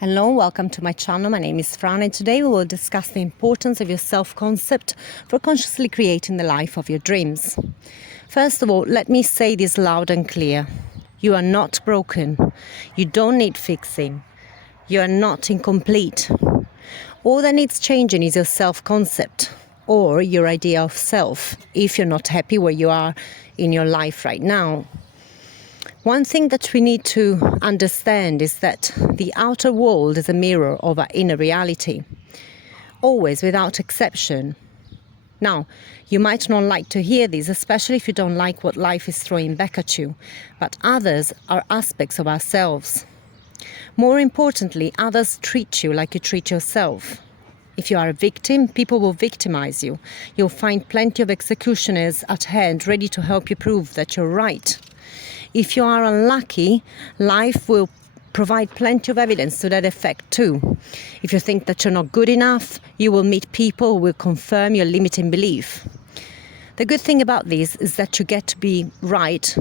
Hello, welcome to my channel. My name is Fran and today we will discuss the importance of your self-concept for consciously creating the life of your dreams. First of all, let me say this loud and clear. You are not broken. You don't need fixing. You are not incomplete. All that needs changing is your self-concept or your idea of self if you're not happy where you are in your life right now. One thing that we need to understand is that the outer world is a mirror of our inner reality, always without exception. Now, you might not like to hear this, especially if you don't like what life is throwing back at you, but others are aspects of ourselves. More importantly, others treat you like you treat yourself. If you are a victim, people will victimize you. You'll find plenty of executioners at hand ready to help you prove that you're right. If you are unlucky, life will provide plenty of evidence to that effect too. If you think that you're not good enough, you will meet people who will confirm your limiting belief. The good thing about this is that you get to be right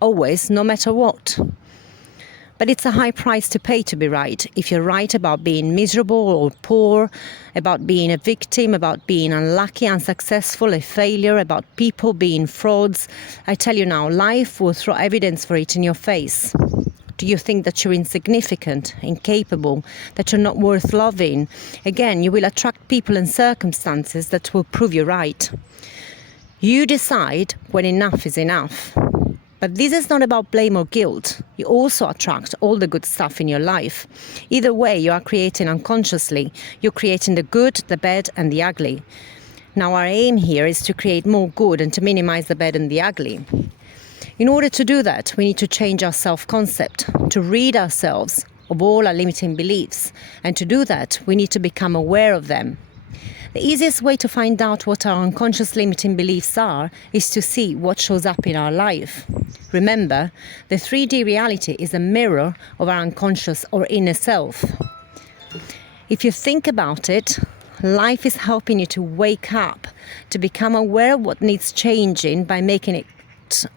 always, no matter what. But it's a high price to pay to be right. If you're right about being miserable or poor, about being a victim, about being unlucky, unsuccessful, a failure, about people being frauds, I tell you now, life will throw evidence for it in your face. Do you think that you're insignificant, incapable, that you're not worth loving? Again, you will attract people and circumstances that will prove you right. You decide when enough is enough. But this is not about blame or guilt. You also attract all the good stuff in your life. Either way, you are creating unconsciously. You're creating the good, the bad, and the ugly. Now, our aim here is to create more good and to minimize the bad and the ugly. In order to do that, we need to change our self-concept, to rid ourselves of all our limiting beliefs. And to do that, we need to become aware of them. The easiest way to find out what our unconscious limiting beliefs are is to see what shows up in our life. Remember, the 3D reality is a mirror of our unconscious or inner self. If you think about it, life is helping you to wake up, to become aware of what needs changing by making it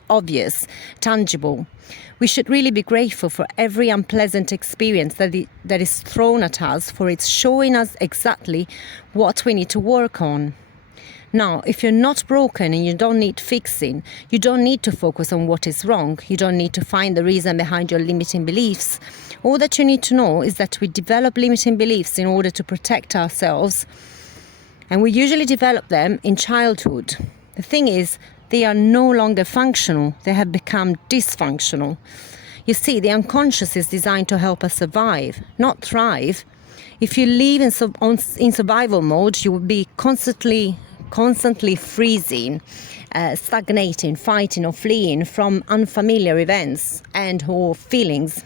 obvious, tangible. We should really be grateful for every unpleasant experience that is thrown at us, for it's showing us exactly what we need to work on. Now, if you're not broken and you don't need fixing, you don't need to focus on what is wrong. You don't need to find the reason behind your limiting beliefs. All that you need to know is that we develop limiting beliefs in order to protect ourselves, and we usually develop them in childhood. The thing is, they are no longer functional. They have become dysfunctional. You see, the unconscious is designed to help us survive, not thrive. If you live in survival mode, you will be constantly freezing, stagnating, fighting or fleeing from unfamiliar events and or feelings.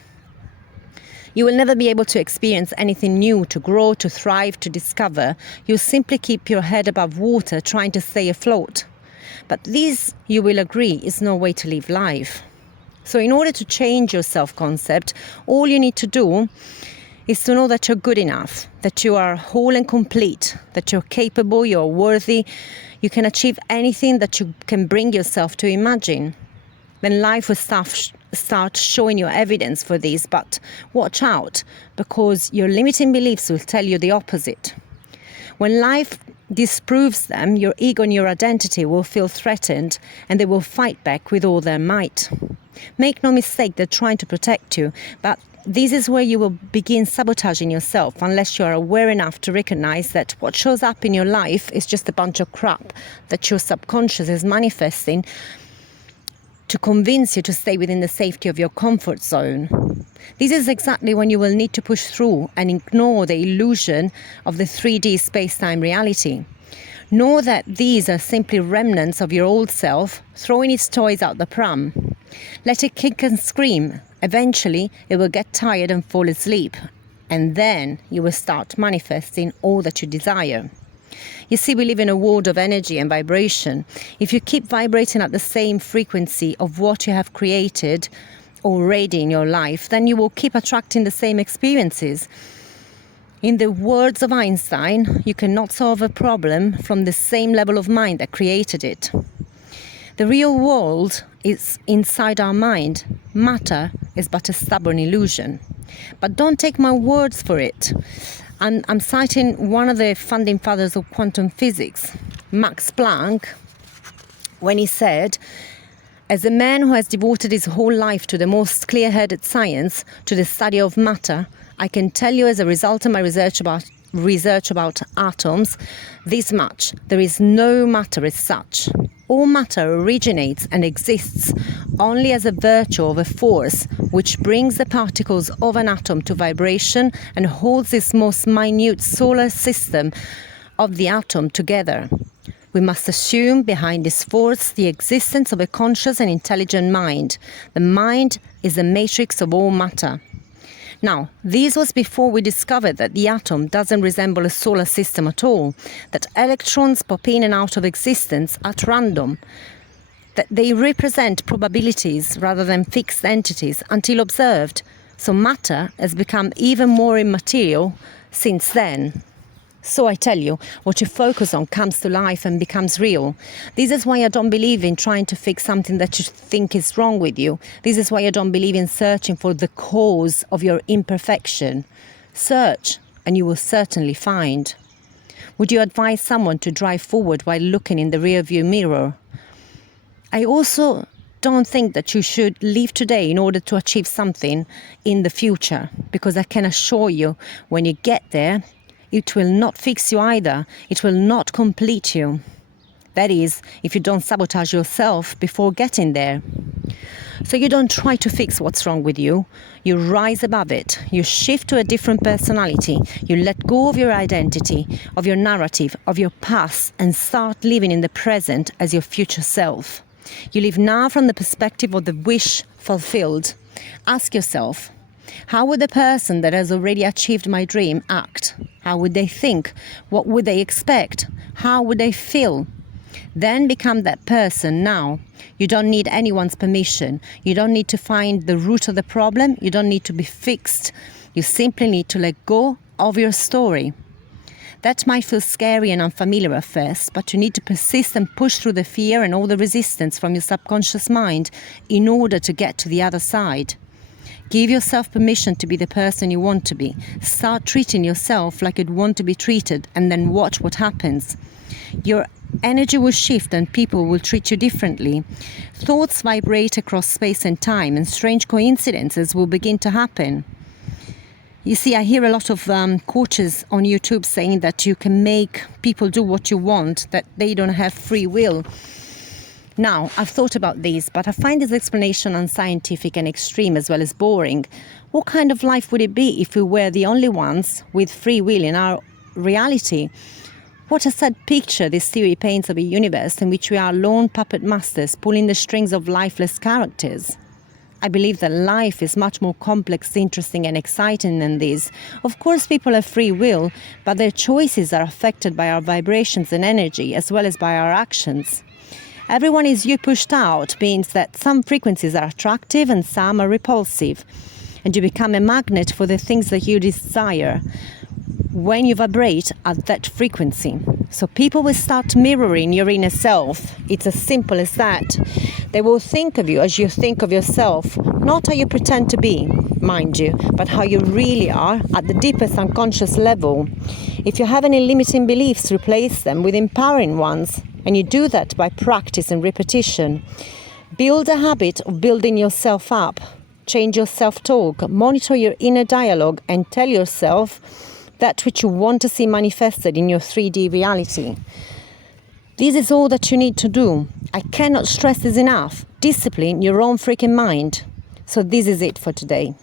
You will never be able to experience anything new, to grow, to thrive, to discover. You'll simply keep your head above water trying to stay afloat. But this, you will agree, is no way to live life. So in order to change your self-concept, all you need to do is to know that you're good enough, that you are whole and complete, that you're capable, you're worthy, you can achieve anything that you can bring yourself to imagine. Then life will start showing you evidence for this, but watch out, because your limiting beliefs will tell you the opposite. When life disproves them, your ego and your identity will feel threatened and they will fight back with all their might. Make no mistake, they're trying to protect you, but this is where you will begin sabotaging yourself unless you are aware enough to recognize that what shows up in your life is just a bunch of crap that your subconscious is manifesting to convince you to stay within the safety of your comfort zone. This is exactly when you will need to push through and ignore the illusion of the 3D space-time reality. Know that these are simply remnants of your old self throwing its toys out the pram. Let it kick and scream. Eventually, it will get tired and fall asleep. And then you will start manifesting all that you desire. You see, we live in a world of energy and vibration. If you keep vibrating at the same frequency of what you have created already in your life, then you will keep attracting the same experiences. In the words of Einstein, you cannot solve a problem from the same level of mind that created it. The real world is inside our mind. Matter is but a stubborn illusion. But don't take my words for it. I'm citing one of the founding fathers of quantum physics, Max Planck, when he said, "As a man who has devoted his whole life to the most clear-headed science, to the study of matter, I can tell you as a result of my research about atoms, this much: there is no matter as such. All matter originates and exists only as a virtue of a force which brings the particles of an atom to vibration and holds this most minute solar system of the atom together. We must assume behind this force the existence of a conscious and intelligent mind. The mind is the matrix of all matter." Now, this was before we discovered that the atom doesn't resemble a solar system at all, that electrons pop in and out of existence at random, that they represent probabilities rather than fixed entities until observed. So matter has become even more immaterial since then. So I tell you, what you focus on comes to life and becomes real. This is why I don't believe in trying to fix something that you think is wrong with you. This is why I don't believe in searching for the cause of your imperfection. Search, and you will certainly find. Would you advise someone to drive forward while looking in the rearview mirror? I also don't think that you should leave today in order to achieve something in the future, because I can assure you, when you get there, it will not fix you either. It will not complete you. That is, if you don't sabotage yourself before getting there. So you don't try to fix what's wrong with you. You rise above it. You shift to a different personality. You let go of your identity, of your narrative, of your past, and start living in the present as your future self. You live now from the perspective of the wish fulfilled. Ask yourself, how would the person that has already achieved my dream act? How would they think? What would they expect? How would they feel? Then become that person now. You don't need anyone's permission. You don't need to find the root of the problem. You don't need to be fixed. You simply need to let go of your story. That might feel scary and unfamiliar at first, but you need to persist and push through the fear and all the resistance from your subconscious mind in order to get to the other side. Give yourself permission to be the person you want to be. Start treating yourself like you'd want to be treated, and then watch what happens. Your energy will shift and people will treat you differently. Thoughts vibrate across space and time, and strange coincidences will begin to happen. You see, I hear a lot of coaches on YouTube saying that you can make people do what you want, that they don't have free will. Now, I've thought about this, but I find this explanation unscientific and extreme as well as boring. What kind of life would it be if we were the only ones with free will in our reality? What a sad picture this theory paints of a universe in which we are lone puppet masters pulling the strings of lifeless characters. I believe that life is much more complex, interesting and exciting than this. Of course, people have free will, but their choices are affected by our vibrations and energy as well as by our actions. Everyone is you pushed out means that some frequencies are attractive and some are repulsive, and you become a magnet for the things that you desire when you vibrate at that frequency. So people will start mirroring your inner self. It's as simple as that. They will think of you as you think of yourself, not how you pretend to be, mind you, but how you really are at the deepest unconscious level. If you have any limiting beliefs, replace them with empowering ones. And you do that by practice and repetition. Build a habit of building yourself up. Change your self-talk. Monitor your inner dialogue and tell yourself that which you want to see manifested in your 3D reality. This is all that you need to do. I cannot stress this enough. Discipline your own freaking mind. So this is it for today.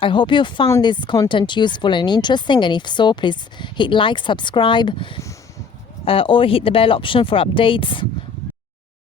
I hope you found this content useful and interesting, and if so, please hit like, subscribe, or hit the bell option for updates